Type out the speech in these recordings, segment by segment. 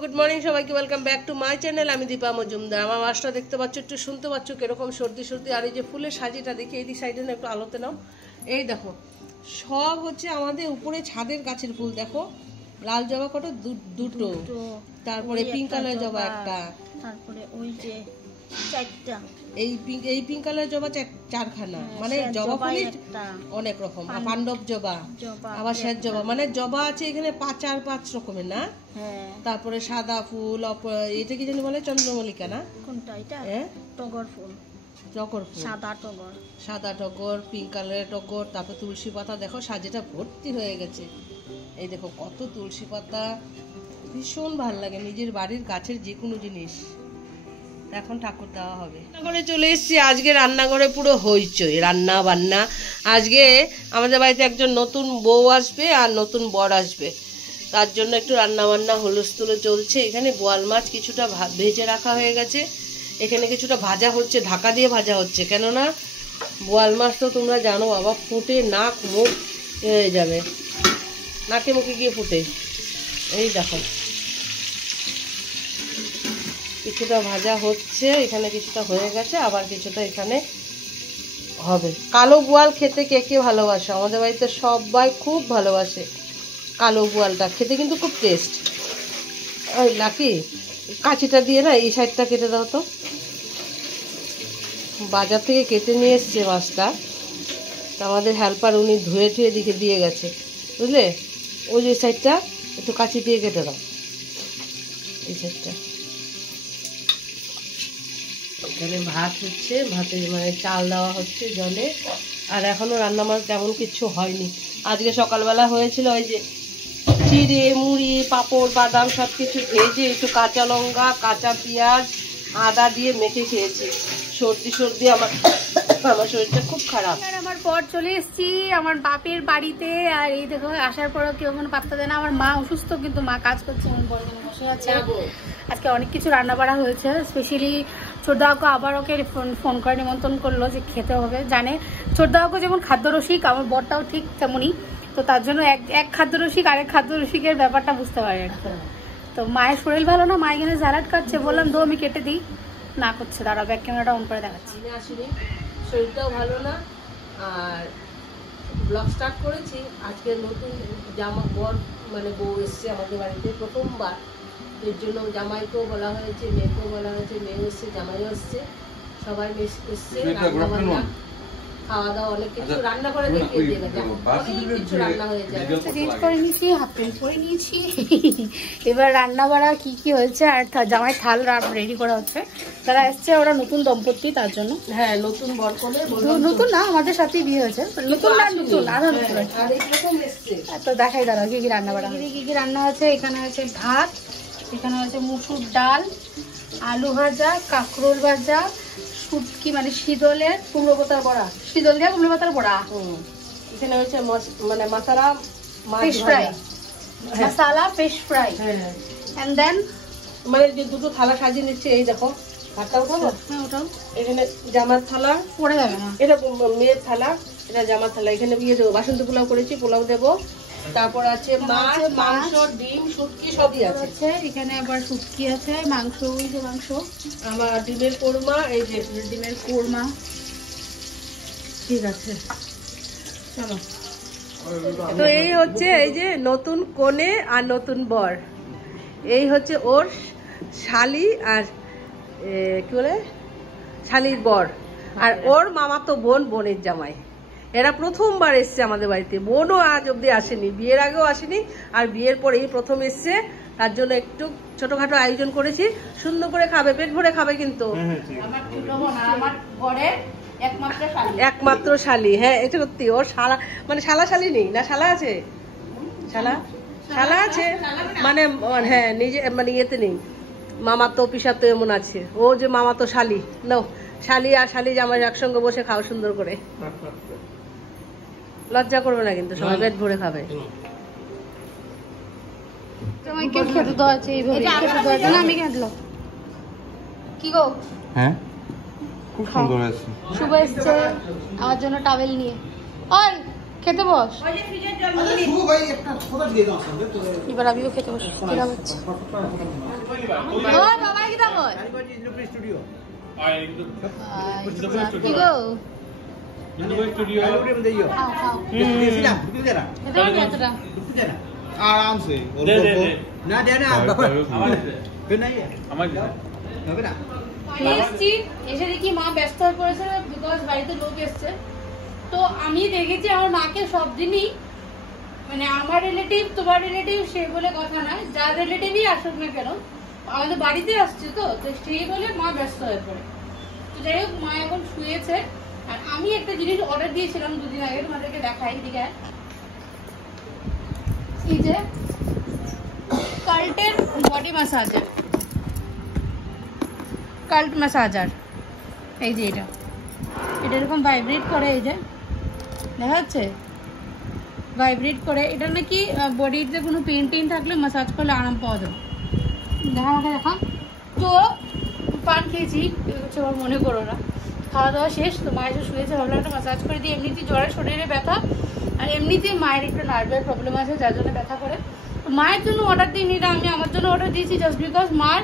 Good morning সবাইকে, welcome back to my channel. আমি দীপা মজুমদার। আমার মাছটা দেখতে পাচ্ছ, একটু শুনতে পাচ্ছ কিরকম সর্দি সর্দি। আর এই যে ফুলের সাজিটা দেখি, এই দিক সাইডে না একটু আলোতে নাও। এই দেখো, সব হচ্ছে আমাদের উপরে ছাদের গাছের ফুল। দেখো লাল জবা কত, দুটো, তারপরে পিঙ্ক কালার জবা একটা, তারপরে ওই যে চারটা, এই পিঙ্ক কালার জবা চারখানা। মানে জবা ফুলই অনেক রকম। পাণ্ডব জবা, আবার শ্বেত জবা, মানে জবা আছে এখানে পাঁচ রকমের না। তারপরে সাদা ফুল, এটা কি জানি বলে, চন্দ্রমল্লিকা না কোনটা এটা? টগর ফুল, সাদা টগর, পিঙ্ক কালারের টগর, তারপর তুলসী পাতা। দেখো সাজেটা ভর্তি হয়ে গেছে। এই দেখো কত তুলসী পাতা, ভীষণ ভাল লাগে নিজের বাড়ির গাছের যে কোনো জিনিস। এখন ঠাকুর দেওয়া হবে। রান্নাঘরে চলে এসেছি। আজকে রান্নাঘরে পুরো হইচই, রান্না বান্না। আজকে আমাদের বাড়িতে একজন নতুন বউ আসবে আর নতুন বর আসবে, তার জন্য একটু রান্না বান্না হুলস্থুলো চলছে। এখানে বোয়াল মাছ কিছুটা ভেজে রাখা হয়ে গেছে, এখানে কিছুটা ভাজা হচ্ছে, ঢাকা দিয়ে ভাজা হচ্ছে। কেননা বোয়াল মাছ তো তোমরা জানো বাবা, ফুটে নাক মুখ হয়ে যাবে, নাকে মুখে গিয়ে ফুটে। এই দেখো কিছুটা ভাজা হচ্ছে, এখানে কিছুটা হয়ে গেছে, আবার কিছুটা এখানে হবে। কালো বোয়াল খেতে কে কে ভালোবাসে? আমাদের বাড়িতে সবাই খুব ভালোবাসে কালো বোয়ালটা খেতে, কিন্তু খুব টেস্ট। ওই লাকি কাঁচিটা দিয়ে না এই সাইডটা কেটে দাও তো। বাজার থেকে কেটে নিয়ে এসছে মাছটা, আমাদের হেল্পার উনি ধুয়ে টুয়ে দিকে দিয়ে গেছে, বুঝলে। ওই যে সাইডটা একটু কাঁচি দিয়ে কেটে দাও, এই সাইডটা। এখানে ভাত হচ্ছে, ভাতে মানে চাল দেওয়া হচ্ছে জলে। আর এখনো রান্না মাছ তেমন কিছু হয়নি। আজকে সকালবেলা হয়েছিল ওই যে চিড়ে মুড়ি পাঁপড় বাদাম সব কিছু ভেজে, একটু কাঁচা লঙ্কা কাঁচা পেঁয়াজ আদা দিয়ে মেখে খেয়েছি। সর্দি আমার শরীরটা খুব খারাপ। আমার পর চলে এসেছি আমার বাপের বাড়িতে। আর এই দেখো আসার পরেও কেউ কোনো পাত্তা দেয় না। আমার মা অসুস্থ, কিন্তু মা কাজ করছে, বসে আছে। আজকে অনেক কিছু রান্না বাড়া হয়েছে। স্পেশালি ছোটদাকে আবার ওকে ফোন করে নিমন্ত্রণ করলো যে খেতে হবে। জানে ছোটদাকে যেমন খাদ্যরসিক, আমার বরটাও ঠিক তেমনই। তো তার জন্য এক খাদ্যরসিক আরেক খাদ্যরসিকের ব্যাপারটা বুঝতে পারে। তো মায়ের শরীর ভালো না, মা এখানে স্যালাড খাচ্ছে। বললাম দো আমি কেটে দিই, না করছে। দাঁড়া ব্যাক ক্যামেরাটা অন করে দেখাচ্ছি। আসিনি, শরীরটাও ভালো না। আর ব্লগ স্টার্ট করেছি আজকে। নতুন জামা বর মানে বউ এসছে আমাদের বাড়িতে প্রথমবার, এর জন্য জামাইকেও বলা হয়েছে, মেয়েকেও বলা হয়েছে। মেয়েও এসছে, জামাইও এসছে, সবাই এসছে। খাওয়া দাওয়া অনেক কিছু রান্না করে দেখিয়ে দিয়ে গেছে, অনেক কিছু রান্না হয়ে যায়। চেঞ্জ করে নিয়েছি, হাফ প্যান্ট পরে নিয়েছি। এবার রান্না বাড়া কি কি হয়েছে। আর জামাই থাল রেডি করা হচ্ছে। তারা এসছে, ওরা নতুন দম্পতি, তার জন্য। হ্যাঁ নতুন বর করে, নতুন না আমাদের সাথেই বিয়ে হয়েছে। নতুন না, নতুন আরো নতুন। তো দেখাই দাঁড়া কি কি রান্না বাড়া, কি কি রান্না হয়েছে। এখানে আছে ভাত, এখানে আছে মুসুর ডাল, আলু ভাজা, কাঁকরোল ভাজা, শুটকি মানে শীতলের কুমড়ো পাতার বড়া, শীতল দিয়ে কুমড়ো পাতার বড়া। এখানে হচ্ছে মানে মশলা ফিশ ফ্রাই, মশলা ফিশ ফ্রাই। এন্ড দেন মানে যে দুটো থালা সাজিয়ে নিচ্ছে। এই দেখো ভাতটা উঠাবো। হ্যাঁ ওটাও। এখানে জামার থালা পড়ে যাবে না, এটা মেয়ের থালা, এটা জামার থালা। এখানে বিয়ে দেবো, বাসন্তী পোলাও করেছি, পোলাও দেবো। তারপর আছে মাছ, মাংস, ডিম, শুটকি সবই আছে। এখানে আবার শুটকি আছে, মাংস, ওই যে মাংস, আমার ডিমের কোরমা। এই যে ডিমের কোরমা। ঠিক আছে চলো। তো এই হচ্ছে এই যে নতুন কনে আর নতুন বর। এই হচ্ছে ওর শালি আর কি বলে শালির বর, আর ওর মামাতো বোন, বোনের জামাই। এরা প্রথমবার এসছে আমাদের বাড়িতে। বোনও আজ অব্দি আসেনি, বিয়ের আগেও আসেনি, আর বিয়ের পরে এই প্রথম এসছে। তার জন্য একটু ছোটখাটো আয়োজন করেছি। সুন্দর করে খাবে, পেট ভরে খাবে। কিন্তু আমার ছোট বোন আর আমার বরের একমাত্র শালি। হ্যাঁ এটা সত্যি। ওর শালা মানে শালা শালি নেই না, শালা আছে, শালা আছে মানে হ্যাঁ নিজে মানে ইয়েতে নেই। মামার তো পিসার তো এমন আছে। ও যে মামা তো শালি নাও, শালি আর শালি জামাই একসঙ্গে বসে খাও সুন্দর করে। লজ্জা করবে না কিন্তু, সবাই পেট ভরে খাবে। তোমাকে খেতে দেওয়া আছে এইভাবে, খেতে দেওয়া আছে না। আমি কাটলো কি গো? হ্যাঁ খুব সুন্দর হয়েছে। শুভ এসছে আমার জন্য টাওয়েল নিয়ে। ওই খেতে বস। এবার আমিও খেতে বস। বাবা কি দাম কি গো आराम से ना देना এসে দেখি মা ব্যস্ত হয়ে পড়েছে বিকজ বাড়িতে লোক এসছে। তো আমি দেখেছি আমার মাকে সব দিনই মানে আমার রিলেটিভ তোমার রিলেটিভ সে বলে কথা নয়, যার রিলেটিভই আসুক না কেন আমাদের বাড়িতে আসছে তো সেই বলে মা ব্যস্ত হয়ে পড়ে। তো যাই হোক মা এখন শুয়েছে। আর আমি একটা জিনিস অর্ডার দিয়েছিলাম দুদিন আগে, তোমাদেরকে দেখাই। দিকে এই যে কাল্টের বডি ম্যাসাজার, কাল্ট ম্যাসাজার, এই যে এটা এরকম ভাইব্রেট করে, এই যে দেখা যাচ্ছে ভাইব্রেট করে। এটা নাকি বডিতে কোনো পেন টেন থাকলে ম্যাসাজ করলে আরাম পাওয়া যাবে। দেখা আমাকে দেখা। তো পান খেয়েছি আমার মনে করো না, খাওয়া দাওয়া শেষ। তো মা এসে শুয়েছে, ভাবলাম একটা ম্যাসাজ করে দিই। এমনিতেই জ্বরে শরীরে ব্যথা, আর এমনিতেই মায়ের একটু নার্ভের প্রবলেম আছে যার জন্য ব্যথা করে। তো মায়ের জন্য অর্ডার দিইনি, এটা আমি আমার জন্য অর্ডার দিয়েছি জাস্ট বিকজ মার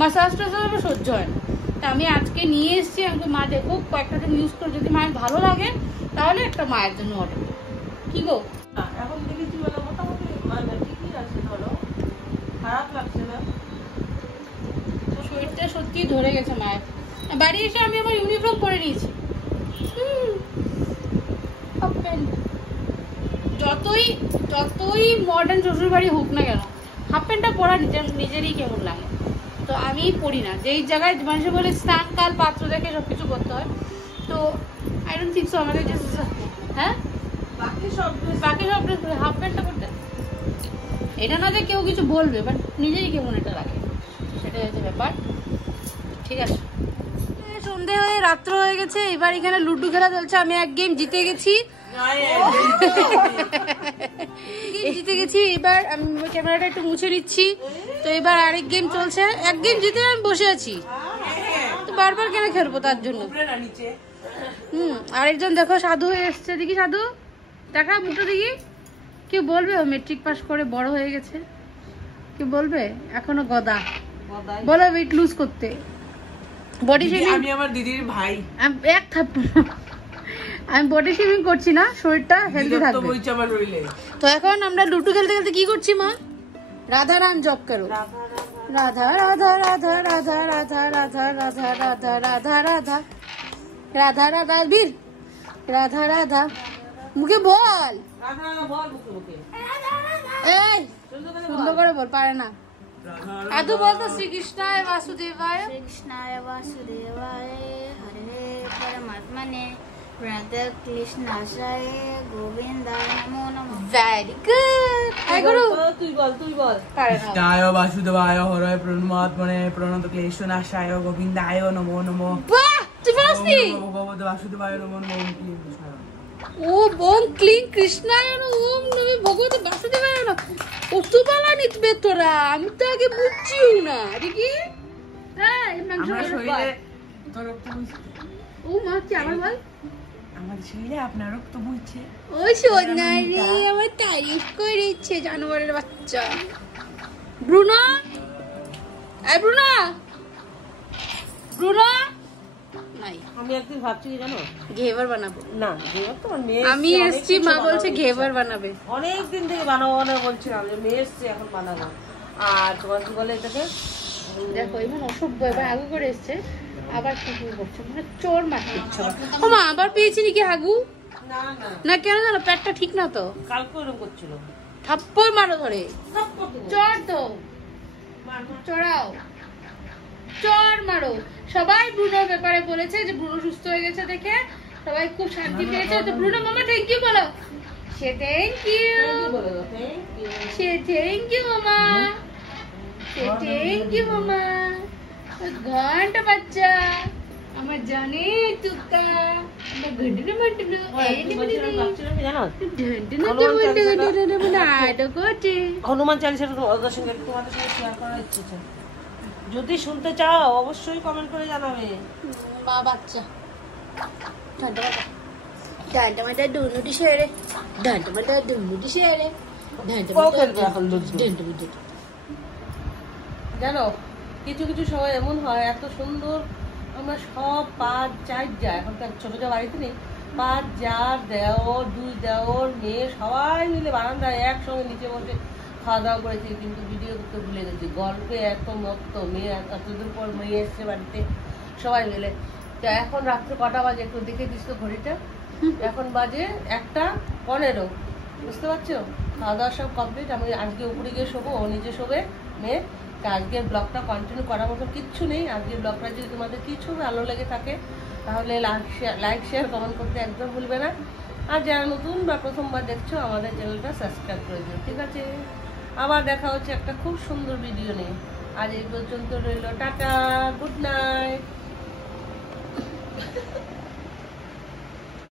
ম্যাসাজটা আমার সহ্য হয় না। তা আমি আজকে নিয়ে এসেছি, আমাকে মা দেখুক, কয়েকটা দিন ইউজ করে যদি মায়ের ভালো লাগে তাহলে একটা মায়ের জন্য অর্ডার দেবো। কি গো এখন দেখেছি বলে মোটামুটি ঠিকই আছে, ধরো খারাপ লাগছে না। শরীরটা সত্যি ধরে গেছে মায়ের। বাড়ি এসে আমি আমার ইউনিফর্ম পরে নিয়েছি, যতই মডার্ন শ্বশুর বাড়ি হোক না কেন হাফ প্যান্টটা পরা নিজেরই কেমন লাগে। তো আমি পরি না, যেই জায়গায় মানুষে বলে স্নান কাল পাত্র দেখে সবকিছু করতে হয়। তো আই ডোন্ট থিঙ্ক সো আমাদের হ্যাঁ বাকি সব হাফ প্যান্টটা করতে, এটা না যে কেউ কিছু বলবে, বাট নিজেই কেমন এটা লাগে, সেটাই হচ্ছে ব্যাপার। ঠিক আছে, সন্ধে হয়ে রাত্র হয়ে গেছে। এবার এখানে লুডু খেলা চলছে। আমি এক গেম জিতে গেছি, এবার আমি ক্যামেরাটা একটু মুছে নিচ্ছি। তো এবার আরেক গেম চলছে, এক গেম জিতে আমি বসে আছি, তো বারবার কেন খেলবো তার জন্য। আরেকজন দেখো সাধু হয়ে এসছে, দেখি সাধু দেখা মুখটা দেখি। কেউ বলবে ও মেট্রিক পাস করে বড় হয়ে গেছে? কেউ বলবে? এখনো গদা বলো ওয়েট লুজ করতে। বডি শেমিং, আমি আমার দিদির ভাই, এক থাপ্পড় আমি বডি শেমিং করছি না, শরীরটা হেলদি থাকবে। তো এখন আমরা লুডু খেলতে খেলতে কি করছি মা? রাধা রাম জপ করো, রাধা রাধা রাধা রাধা রাধা রাধা রাধা রাধা রাধা রাধা রাধা রাধা বীর রাধা রাধা মুখে বল, এই সুন্দর করে বল, পারে না। আদু বলতো শ্রীকৃষ্ণায় বাসুদেবায়, কৃষ্ণায় বাসুদেবায়, হরে পরমাত্মনে, রাধা কৃষ্ণায় গোবিন্দায় নমো নমঃ। Very good. আই গুরু তুই বল। কৃষ্ণায় বাসুদেবায়, হরে পরমাত্মনে, প্রণত ক্লেশনাশায় গোবিন্দায় নমো নমঃ। বাহ, তুই পারছিস। ভগবতে বাসুদেবায় নমো নমঃ। ওম ক্লিং কৃষ্ণায় নমঃ, ওম নমঃ ভগবতে বাসুদেবায় নমঃ। ও তো বালা নিতবে তোরা, আমি তো আগে বুঝছিও না। দেখি হ্যাঁ আমার শরীরে ও মা কি আবার বল। আমার শরীরে আপনার রক্ত বইছে। ওই সোনাই রে আমার তারিফ করেছে জানোয়ারের বাচ্চা। ব্রুনো, এই ব্রুনো, ব্রুনো নাই। আমি একদিন ভাবছি কি জানো, ঘেভার বানাবো। না ঘেভার তো মেয়ে, আমি এসছি, মা বলছে ঘেভার বানাবে। অনেকদিন থেকে বানাবো বলছিলাম, যে মেয়ে এসছে এখন বানাবো। আর তোমার কি বলে এটাকে, দেখো এমন অসভ্য, এবার আগু করে এসছে আবার কুকুর করছে, মানে চোর মারতে ইচ্ছা। ও মা আবার পেয়েছি নাকি আগু? না না না কেন জানো, পেটটা ঠিক না তো, কালকে ওরকম করছিল। থাপ্পড় মারো ধরে, চর তো চড়াও, চর মারো। সবাই ব্রুনোর ব্যাপারে বলেছে যে ব্রুনো সুস্থ হয়ে গেছে দেখে সবাই খুব শান্তি পেয়েছে। তো ব্রুনো মামা থ্যাংক ইউ বলো। Say thank you, say thank you মামা, সে থ্যাংক ইউ মামা। ঘন্টা বাচ্চা আমার জানে তুকা, আমার ঘন্টা বাটলো এই হনুমান চালিসা তোমাদের সঙ্গে শেয়ার করার ইচ্ছে আছে। যদি শুনতে চাও অবশ্যই কমেন্ট করে জানাবে। মা বাচ্চা ডান্টামাটা দুনুটি সেরে ডান্টামাটা দুনুটি সেরে জানো কিছু কিছু সময় এমন হয় এত সুন্দর আমরা সব পাঁচ চার যা এখনকার ছোট যা বাড়িতে নেই, পাঁচ যা দেওর দুই দেওর মেয়ে সবাই মিলে বারান্দায় একসঙ্গে নিচে বসে খাওয়া দাওয়া করেছি, কিন্তু ভিডিও করতে ভুলে গেছি। গল্পে এত মত্ত, মেয়ে এতদিন পর মেয়ে এসছে বাড়িতে সবাই মিলে। তো এখন রাত্রে কটা বাজে একটু দেখে দিস তো ঘড়িটা, এখন বাজে 1:15, বুঝতে পারছো? খাওয়া দাওয়া সব কমপ্লিট। আমি আজকে উপরে গিয়ে শোবো, ও নিচে শোবে মেয়ে। আজকের ব্লগটা কন্টিনিউ করার মতো কিচ্ছু নেই। আজকের ব্লগটা যদি তোমাদের কিছু ভালো লেগে থাকে তাহলে লাইক শেয়ার কমেন্ট করতে একদম ভুলবে না। আর যারা নতুন বা প্রথমবার দেখছো আমাদের চ্যানেলটা সাবস্ক্রাইব করে দিও, ঠিক আছে? আবার দেখা হচ্ছে একটা খুব সুন্দর ভিডিও নিয়ে। আজ এই পর্যন্ত রইল, টাটা, গুড নাইট।